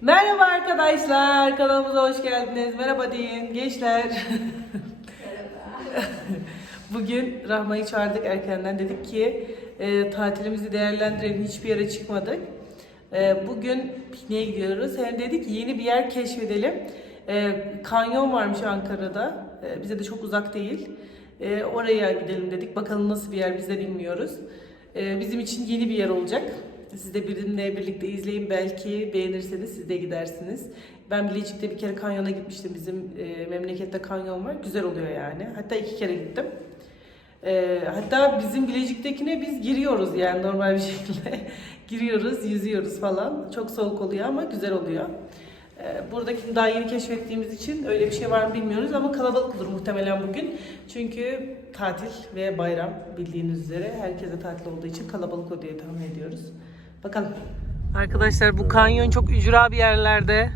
Merhaba arkadaşlar, kanalımıza hoş geldiniz. Merhaba deyin gençler. Bugün Rahma'yı çağırdık erkenden. Dedik ki e, tatilimizi değerlendirelim. Hiçbir yere çıkmadık. E, bugün pikniğe gidiyoruz. Hem dedik yeni bir yer keşfedelim. E, kanyon varmış Ankara'da. E, bize de çok uzak değil. E, oraya gidelim dedik. Bakalım nasıl bir yer biz de bilmiyoruz. E, bizim için yeni bir yer olacak. Siz de bizimle birlikte izleyin. Belki beğenirseniz siz de gidersiniz. Ben Bilecik'te bir kere kanyona gitmiştim. Bizim e, memlekette kanyon var. Güzel oluyor yani. Hatta iki kere gittim. E, hatta bizim Bilecik'tekine biz giriyoruz yani normal bir şekilde. giriyoruz, yüzüyoruz falan. Çok soğuk oluyor ama güzel oluyor. E, buradakini daha yeni keşfettiğimiz için öyle bir şey var mı bilmiyoruz ama kalabalık olur muhtemelen bugün. Çünkü tatil ve bayram bildiğiniz üzere herkese tatil olduğu için kalabalık o diye tahmin ediyoruz. Bakalım. Arkadaşlar bu kanyon çok ücra bir yerlerde.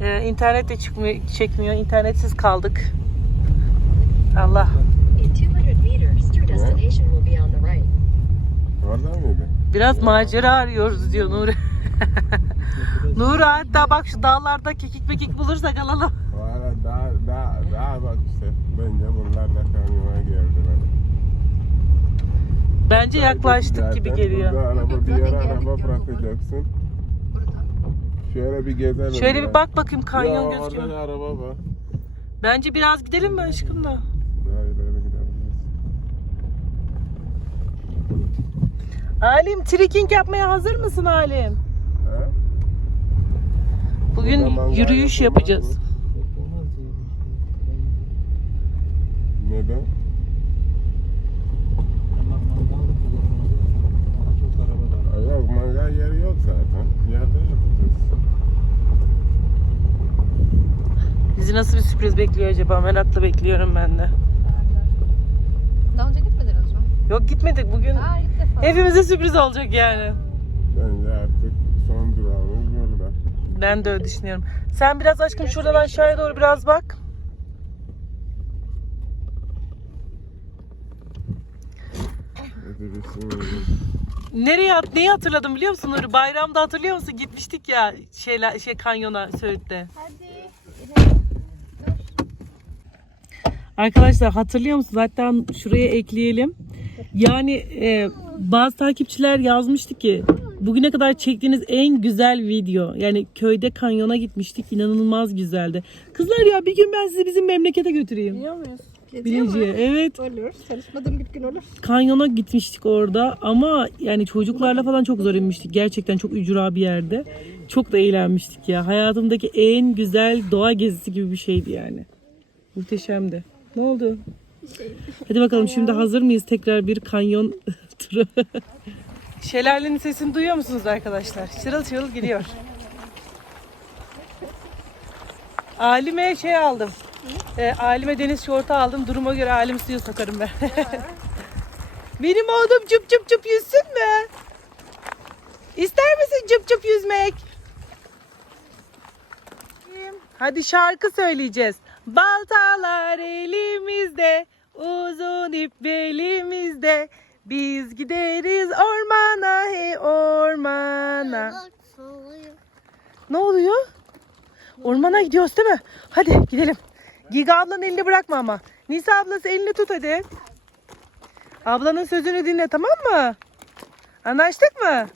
Ee, internet de çıkmıyor, çekmiyor. İnternetsiz kaldık. Allah. In 200 meters, your destination will be on the right. Orada mıydı? Biraz macera arıyoruz diyor Nuri. Nuri hatta bak şu dağlarda kekik mekik bulursak alalım. Valla daha, daha, daha bak işte. Bence bunlar da kanyona geldiler. Bence yaklaştık Zaten gibi geliyor. Burada araba bir yere araba bırakacaksın. Şöyle bir gezelim. Şöyle ya. bir bak bakayım kanyon ya, gözüküyor. Orada da araba var. Bence biraz gidelim mi aşkım da? Daha ileri gidebiliriz. Alim trekking yapmaya hazır mısın Alim? He? Bugün yürüyüş yapacağız. Neden? Ha, Yok mangal yeri yok zaten. Yerde yapacağız. Bizi nasıl bir sürpriz bekliyor acaba? Merakla bekliyorum ben de. Daha önce gitmediniz mi? Yok gitmedik bugün. Aa ilk defa. Hepimize sürpriz olacak yani. Bence artık son durağımız burada. Ben de öyle düşünüyorum. Sen biraz aşkım şuradan aşağıya doğru biraz bak. Nereye at, neyi hatırladım biliyor musun Nuri? Bayramda hatırlıyor musun? Gitmiştik ya şeyler, şey kanyona Söğüt'te. Hadi. Arkadaşlar hatırlıyor musunuz? Hatta şuraya ekleyelim. Yani e, bazı takipçiler yazmıştı ki bugüne kadar çektiğiniz en güzel video. Yani köyde kanyona gitmiştik. inanılmaz güzeldi. Kızlar ya bir gün ben sizi bizim memlekete götüreyim. Biliyor muyuz? Bileciye. Evet. Olur. Çalışmadığım bir gün olur. Kanyona gitmiştik orada ama yani çocuklarla falan çok zor inmiştik. Gerçekten çok ücra bir yerde. Çok da eğlenmiştik ya. Hayatımdaki en güzel doğa gezisi gibi bir şeydi yani. Muhteşemdi. Ne oldu? Hadi bakalım şimdi hazır mıyız tekrar bir kanyon turu? Şelalenin sesini duyuyor musunuz arkadaşlar? Çırıl çırıl gidiyor. Alime şey aldım. E, alime deniz şortu aldım. Duruma göre alim suya sokarım ben. Benim oğlum cıp cıp cıp yüzsün mü? İster misin cıp cıp yüzmek? Hadi şarkı söyleyeceğiz. Baltalar elimizde, uzun ip belimizde. Biz gideriz ormana, hey ormana. Ne oluyor? Ormana gidiyoruz değil mi? Hadi gidelim. Giga ablanın elini bırakma ama. Nisa ablası elini tut hadi. Ablanın sözünü dinle tamam mı? Anlaştık mı?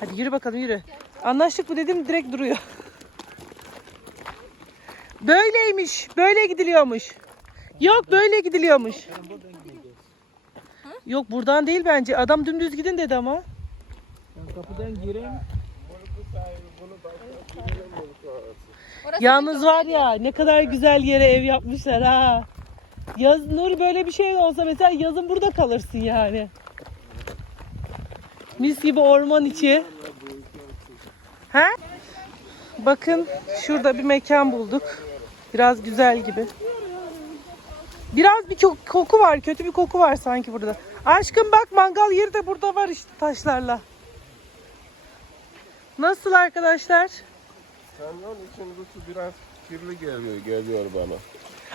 Hadi yürü bakalım yürü. Anlaştık mı dedim direkt duruyor. Böyleymiş. Böyle gidiliyormuş. Yok böyle gidiliyormuş. Yok buradan değil bence. Adam dümdüz gidin dedi ama. Yalnız var ya ne kadar güzel yere ev yapmışlar ha. Yaz Nur böyle bir şey olsa mesela yazın burada kalırsın yani. Mis gibi orman içi. Ha? Bakın şurada bir mekan bulduk. Biraz güzel gibi. Biraz bir koku var. Kötü bir koku var sanki burada. Aşkım bak mangal yeri de burada var işte taşlarla. Nasıl arkadaşlar? Kanyon için su biraz kirli geliyor, geliyor bana.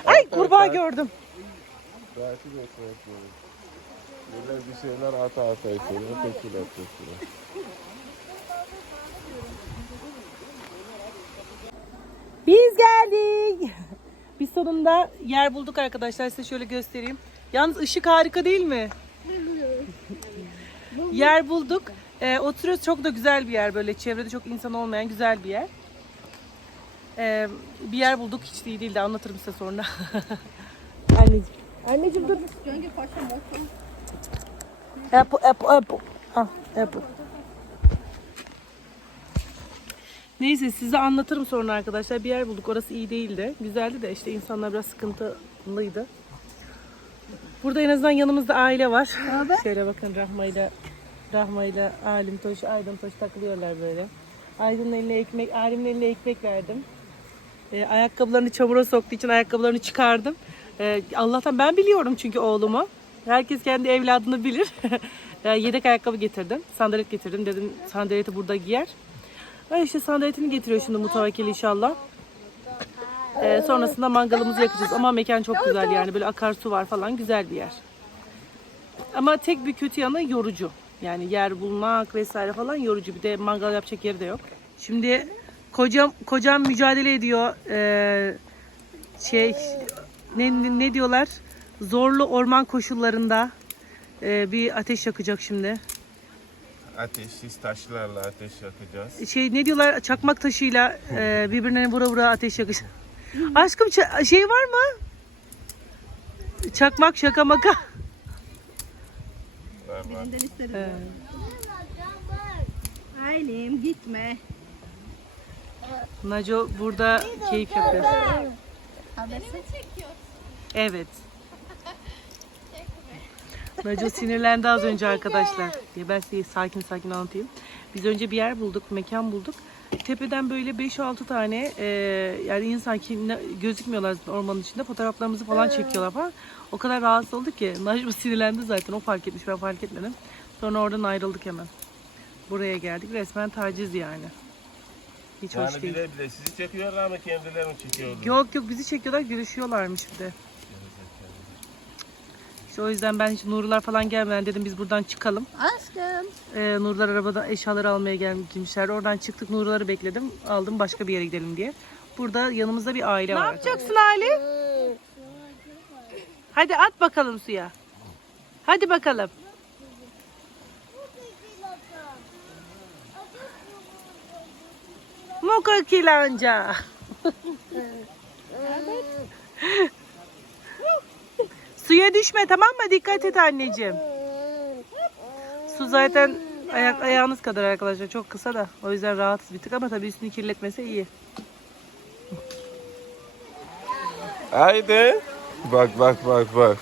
Ay kurbağa gördüm. Takip etmek lazım. Böyle bir şeyler ata ata içiyor. Teşekkür ederim. Geldik. Biz sonunda yer bulduk arkadaşlar. Size şöyle göstereyim. Yalnız ışık harika değil mi? yer bulduk. Ee, oturuyoruz. Çok da güzel bir yer böyle. Çevrede çok insan olmayan güzel bir yer. Ee, bir yer bulduk. Hiç iyi değildi. Anlatırım size sonra. Anneciğim. Anneciğim dur. Apple, apple, apple. Al, apple. Neyse size anlatırım sonra arkadaşlar. Bir yer bulduk. Orası iyi değildi. Güzeldi de işte insanlar biraz sıkıntılıydı. Burada en azından yanımızda aile var. Şöyle bakın Rahmayla Rahmayla Alim Toş, Aydın Toş takılıyorlar böyle. Aydın'ın eline ekmek, Alim'in eline ekmek verdim. Ee, ayakkabılarını çamura soktuğu için ayakkabılarını çıkardım. Ee, Allah'tan ben biliyorum çünkü oğlumu. Herkes kendi evladını bilir. Ee, Yedek ayakkabı getirdim. Sandalet getirdim. Dedim sandaleti burada giyer. Ay işte sandaletini getiriyor şimdi mutavakkil inşallah. Ee, sonrasında mangalımızı yakacağız. Ama mekan çok güzel yani. Böyle akarsu var falan. Güzel bir yer. Ama tek bir kötü yanı yorucu. Yani yer bulmak vesaire falan yorucu. Bir de mangal yapacak yeri de yok. Şimdi kocam kocam mücadele ediyor. Ee, şey ne, ne- diyorlar? Zorlu orman koşullarında ee, bir ateş yakacak şimdi. Ateşsiz taşlarla ateş yakacağız. şey ne diyorlar çakmak taşıyla e, birbirine vura vura ateş yakış. Aşkım ça- şey var mı? Çakmak şaka maka. Var var. Ee, Aylin gitme. Naco burada keyif yapıyor. Evet. Naco sinirlendi az önce arkadaşlar. Ya ben size sakin sakin anlatayım. Biz önce bir yer bulduk, mekan bulduk. Tepeden böyle 5-6 tane e, yani insan ki ne- gözükmüyorlar ormanın içinde fotoğraflarımızı falan çekiyorlar falan. O kadar rahatsız olduk ki Najma sinirlendi zaten o fark etmiş ben fark etmedim. Sonra oradan ayrıldık hemen. Buraya geldik resmen taciz yani. Hiç hoş Yani değil. bile bile sizi çekiyorlar ama kendilerini çekiyorlar. Yok yok bizi çekiyorlar gülüşüyorlarmış bir de. İşte o yüzden ben hiç Nurlar falan gelmeden dedim biz buradan çıkalım. Aşkım. Ee, Nurlar arabada eşyaları almaya gelmişler. Oradan çıktık Nurları bekledim. Aldım başka bir yere gidelim diye. Burada yanımızda bir aile var. Ne yapacaksın Ali? Hadi at bakalım suya. Hadi bakalım. Moka kilanca. Suya düşme tamam mı? Dikkat et anneciğim. Su zaten ayak ayağınız kadar arkadaşlar. Çok kısa da. O yüzden rahatsız bir tık ama tabii üstünü kirletmese iyi. Haydi. Bak bak bak bak.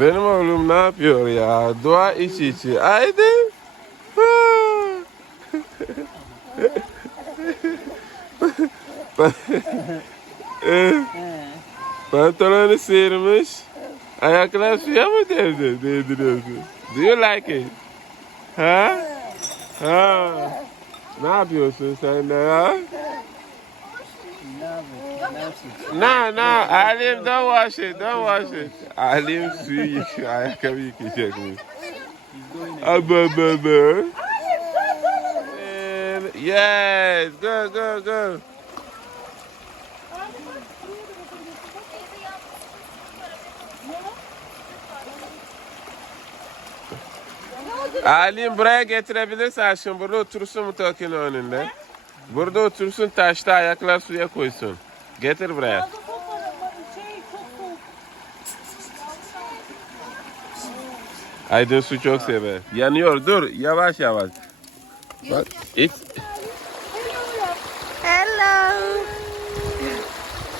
Benim oğlum ne yapıyor ya? Dua iç içi. Haydi. Pantolonu sıyırmış. Ayaklar suya mı değdi? Değdiriyorsun. Do you like it? Ha? Ha? Ne yapıyorsun sen de ha? No, no, Alim don't wash it, don't wash it. Alim suyu yıkıyor, ayakkabı yıkayacakmış. Aba baba. Yes, go, go, go. Alim buraya getirebilirsen şimdi burada otursun mutfakın önünde. Burada otursun taşta ayaklar suya koysun. Getir buraya. Aydın su çok sever. Yanıyor dur yavaş yavaş. Bak iç. Hello.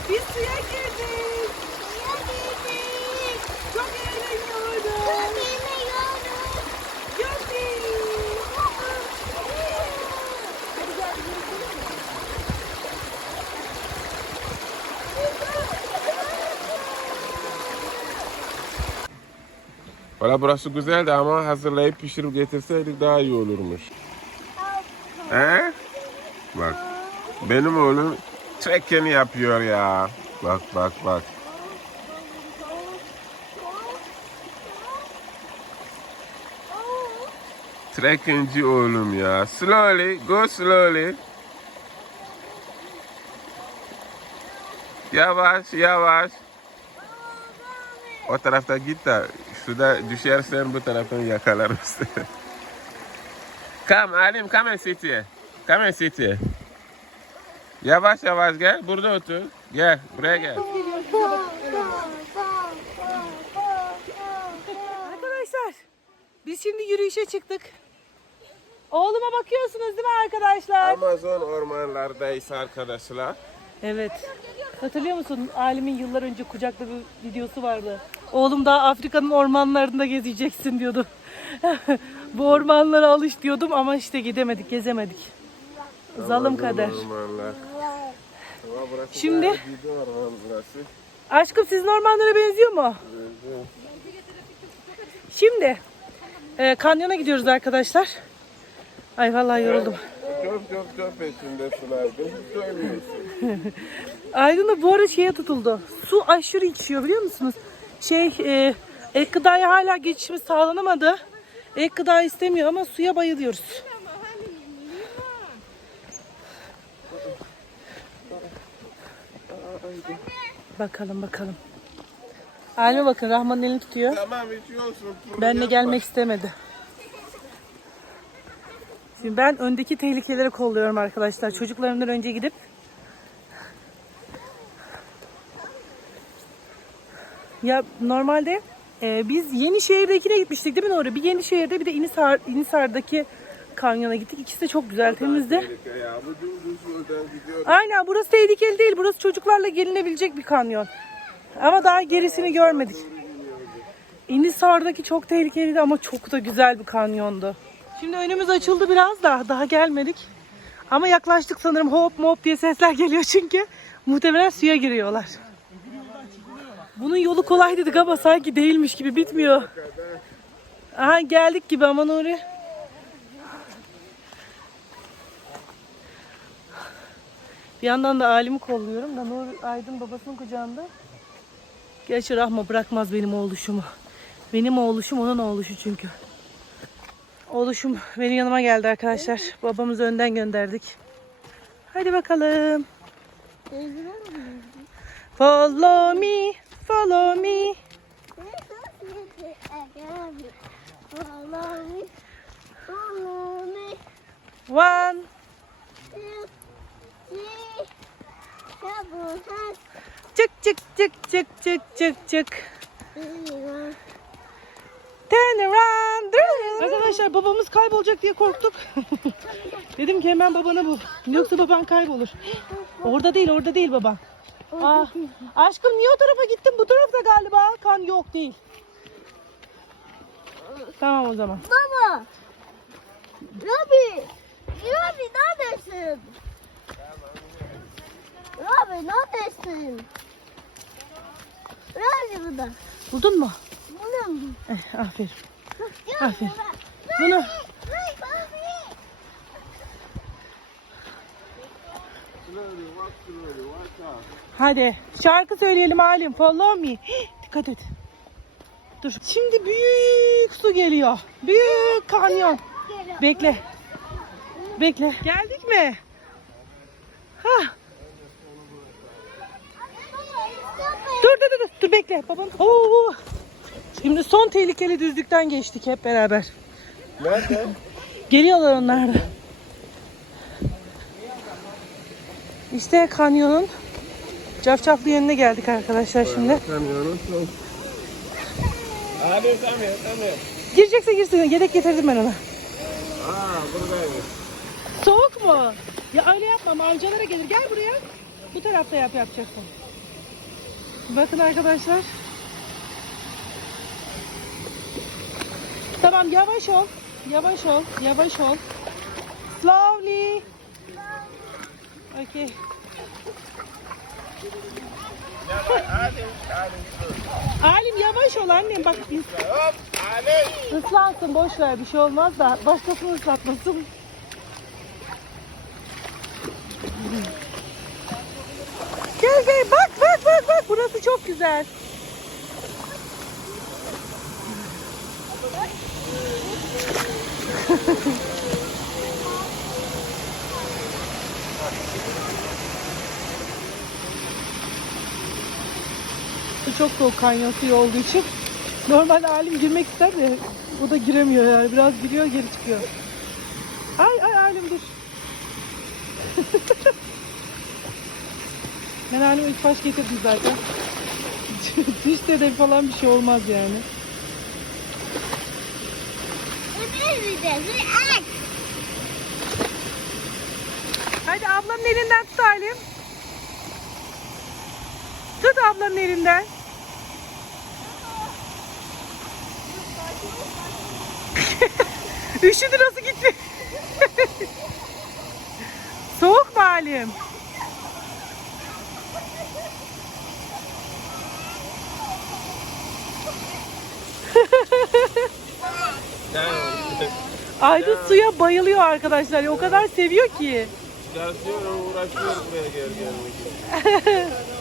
Biz suya girdik. Çok eğleniyoruz. Çok eğleniyoruz. Yuppie. Hadi gel yürüyelim. Valla burası güzeldi ama hazırlayıp pişirip getirseydik daha iyi olurmuş. He? Bak. Benim oğlum trekking yapıyor ya. Bak bak bak. Trekkingci oğlum ya. Slowly, go slowly. Yavaş yavaş. O tarafta git de şurada düşersen bu taraftan yakalarız. come Alim come and sit here. Come and sit here. Yavaş yavaş gel burada otur. Gel buraya gel. Arkadaşlar biz şimdi yürüyüşe çıktık. Oğluma bakıyorsunuz değil mi arkadaşlar? Amazon ormanlardayız arkadaşlar. Evet. Hatırlıyor musun? Alimin yıllar önce kucakta bir videosu vardı. Oğlum daha Afrika'nın ormanlarında gezeceksin diyordu. Bu ormanlara alış diyordum ama işte gidemedik, gezemedik. Zalım kader. Ormanlar. Ama burası Şimdi- bayağı burası. Aşkım sizin ormanlara benziyor mu? Şimdi e, kanyona gidiyoruz arkadaşlar. Ay vallahi yoruldum. Çok çok çok peşinde sular. Hiç söylüyorsun. Aydın da bu ara şeye tutuldu. Su aşırı içiyor biliyor musunuz? Şey e, ek gıdaya hala geçişimiz sağlanamadı. Ek gıda istemiyor ama suya bayılıyoruz. Bakalım bakalım. Alime bakın Rahman'ın elini tutuyor. Tamam içiyorsun. Benle gelmek istemedi. Şimdi ben öndeki tehlikeleri kolluyorum arkadaşlar. Çocuklarımdan önce gidip Ya normalde e, biz Yenişehir'dekine gitmiştik değil mi Nuri? Bir Yenişehir'de bir de İnisar, İnisar'daki kanyona gittik. İkisi de çok güzel, temizdi. Aynen burası tehlikeli değil. Burası çocuklarla gelinebilecek bir kanyon. Ama daha gerisini görmedik. İnisar'daki çok tehlikeliydi ama çok da güzel bir kanyondu. Şimdi önümüz açıldı biraz da daha gelmedik. Ama yaklaştık sanırım hop mop diye sesler geliyor çünkü muhtemelen suya giriyorlar. Bunun yolu kolay dedik ama sanki değilmiş gibi bitmiyor. Aha geldik gibi ama Nuri. Bir yandan da alimi kolluyorum da Nur Aydın babasının kucağında. Gerçi Rahma bırakmaz benim oğluşumu. Benim oğluşum onun oğluşu çünkü. Oğluşum benim yanıma geldi arkadaşlar. Babamızı önden gönderdik. Hadi bakalım. Follow me, follow me. One, çık çık çık çık çık çık çık. Turn around. Arkadaşlar babamız kaybolacak diye korktuk. Dedim ki hemen babanı bul. Yoksa baban kaybolur. Orada değil orada değil baban. Aa, aşkım niye o tarafa gittin? Bu tarafta galiba. Kan yok değil. Tamam o zaman. Baba. Robi. Robi neredesin? Robi neredesin? Robi burada. Buldun mu? Mu? Eh, aferin. Aferin. Bunu hadi şarkı söyleyelim Halim. Follow me. Hii, Dikkat et. Dur. Şimdi büyük su geliyor. Büyük kanyon. Bekle. Bekle. Geldik mi? Ha. Dur dur dur dur. Dur bekle babam. Oo. Şimdi son tehlikeli düzlükten geçtik hep beraber. Nerede? Geliyorlar onlar da. İşte kanyonun cafcaflı yerine geldik arkadaşlar şimdi. Kamyonun son. Abi come here. Girecekse girsin. Yedek getirdim ben ona. Aa buradaymış. Soğuk mu? Ya öyle yapma. Amcalara gelir. Gel buraya. Bu tarafta yap yapacaksın. Bakın arkadaşlar. Tamam yavaş ol. Yavaş ol. Yavaş ol. Slowly. Okay. Alim yavaş ol annem bak ıslansın boş ver bir şey olmaz da başkasını ıslatmasın. Gel gel bak bak bak bak burası çok güzel. Çok soğuk suyu olduğu için. Normalde Alim girmek ister de o da giremiyor yani. Biraz giriyor geri çıkıyor. Ay ay Alim dur. ben Alim'e ilk baş getirdim zaten. Düşse de falan bir şey olmaz yani. Öbür bir de. Ay. Hadi ablanın elinden tut Alim. Tut ablanın elinden. Üşüdü nasıl gitti? Soğuk mu Alim? Aydın suya bayılıyor arkadaşlar. O kadar seviyor ki. Çalışıyor uğraşıyor buraya gel gelmek için.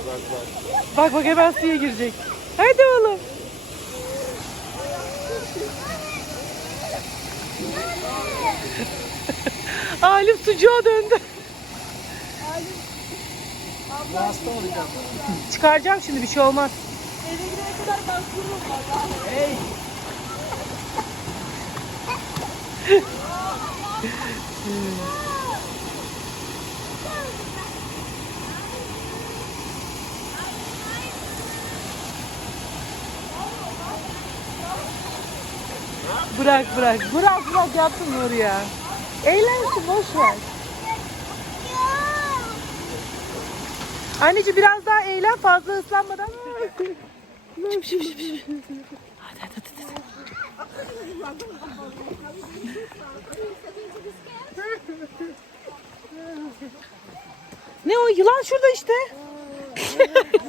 bak bak. Bak bak hemen suya girecek. Hadi oğlum. Alim sucuğa döndü. Çıkaracağım şimdi bir şey olmaz. Hey. Bırak bırak. Bırak bırak yaptın Nuri ya. Eğlensin boş ver. Anneciğim biraz daha eğlen fazla ıslanmadan. Hadi hadi hadi. hadi. Ne o yılan şurada işte.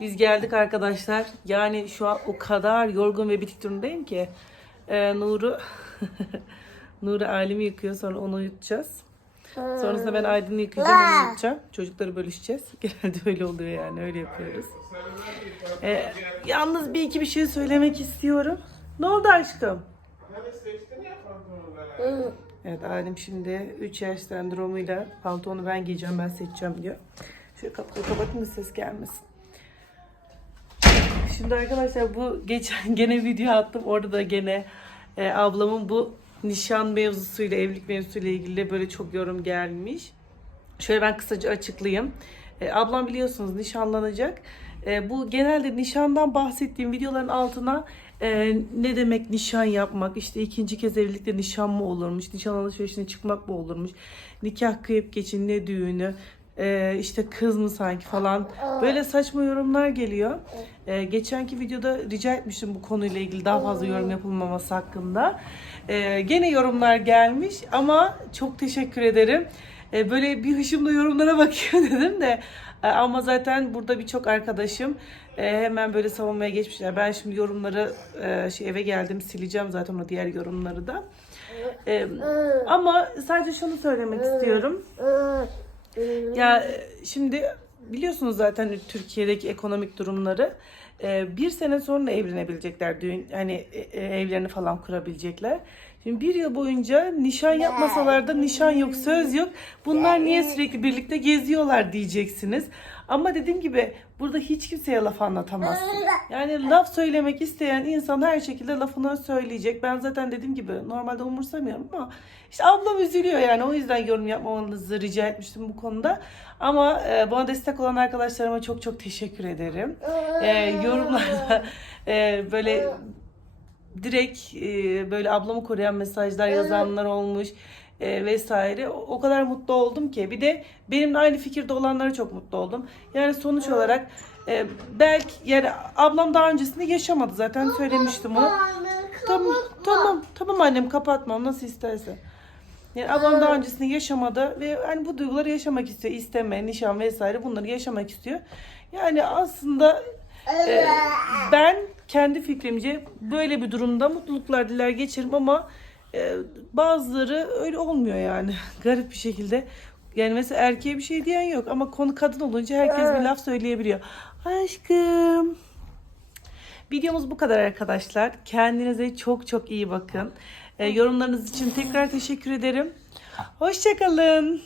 Biz geldik arkadaşlar. Yani şu an o kadar yorgun ve bitik durumdayım ki. Ee, Nur'u Nur'u Alim'i yıkıyor sonra onu uyutacağız. Sonrasında ben Aydın'ı yıkayacağım onu uyutacağım. Çocukları bölüşeceğiz. Genelde öyle oluyor yani öyle yapıyoruz. Ee, yalnız bir iki bir şey söylemek istiyorum. Ne oldu aşkım? Evet Alim şimdi 3 yaş sendromuyla pantolonu ben giyeceğim ben seçeceğim diyor. Şöyle kapıyı kapatın da ses gelmesin. Şimdi arkadaşlar bu geçen gene video attım. Orada da gene e, ablamın bu nişan mevzusuyla, evlilik mevzusuyla ilgili böyle çok yorum gelmiş. Şöyle ben kısaca açıklayayım. E, ablam biliyorsunuz nişanlanacak. E, bu genelde nişandan bahsettiğim videoların altına e, ne demek nişan yapmak, işte ikinci kez evlilikte nişan mı olurmuş, nişan alışverişine çıkmak mı olurmuş, nikah kıyıp geçin ne düğünü, e, işte kız mı sanki falan. Böyle saçma yorumlar geliyor. E, geçenki videoda rica etmiştim bu konuyla ilgili daha fazla yorum yapılmaması hakkında. E, gene yorumlar gelmiş ama çok teşekkür ederim. E, böyle bir hışımla yorumlara bakıyor dedim de. Ama zaten burada birçok arkadaşım e, hemen böyle savunmaya geçmişler. Ben şimdi yorumları e, şey eve geldim sileceğim zaten o diğer yorumları da. E, ama sadece şunu söylemek istiyorum. Ya şimdi biliyorsunuz zaten Türkiye'deki ekonomik durumları. E, Bir sene sonra evlenebilecekler düğün hani e, e, evlerini falan kurabilecekler. Şimdi bir yıl boyunca nişan yapmasalar da nişan yok, söz yok. Bunlar niye sürekli birlikte geziyorlar diyeceksiniz. Ama dediğim gibi burada hiç kimseye laf anlatamazsın. Yani laf söylemek isteyen insan her şekilde lafını söyleyecek. Ben zaten dediğim gibi normalde umursamıyorum ama işte ablam üzülüyor yani o yüzden yorum yapmamanızı rica etmiştim bu konuda. Ama e, bana destek olan arkadaşlarıma çok çok teşekkür ederim. E, yorumlarda e, böyle direkt e, böyle ablamı koruyan mesajlar yazanlar olmuş e, vesaire. O, o kadar mutlu oldum ki. Bir de benimle aynı fikirde olanlara çok mutlu oldum. Yani sonuç olarak e, belki yani ablam daha öncesinde yaşamadı zaten söylemiştim onu. Tamam tamam tamam annem kapatmam nasıl istersen. Yani ablam daha öncesinde yaşamadı ve hani bu duyguları yaşamak istiyor. İsteme, nişan vesaire bunları yaşamak istiyor. Yani aslında e, ben kendi fikrimce böyle bir durumda mutluluklar diler geçiririm ama e, bazıları öyle olmuyor yani. Garip bir şekilde. Yani mesela erkeğe bir şey diyen yok ama konu kadın olunca herkes bir laf söyleyebiliyor. Aşkım. Videomuz bu kadar arkadaşlar. Kendinize çok çok iyi bakın. E, yorumlarınız için tekrar teşekkür ederim. Hoşçakalın.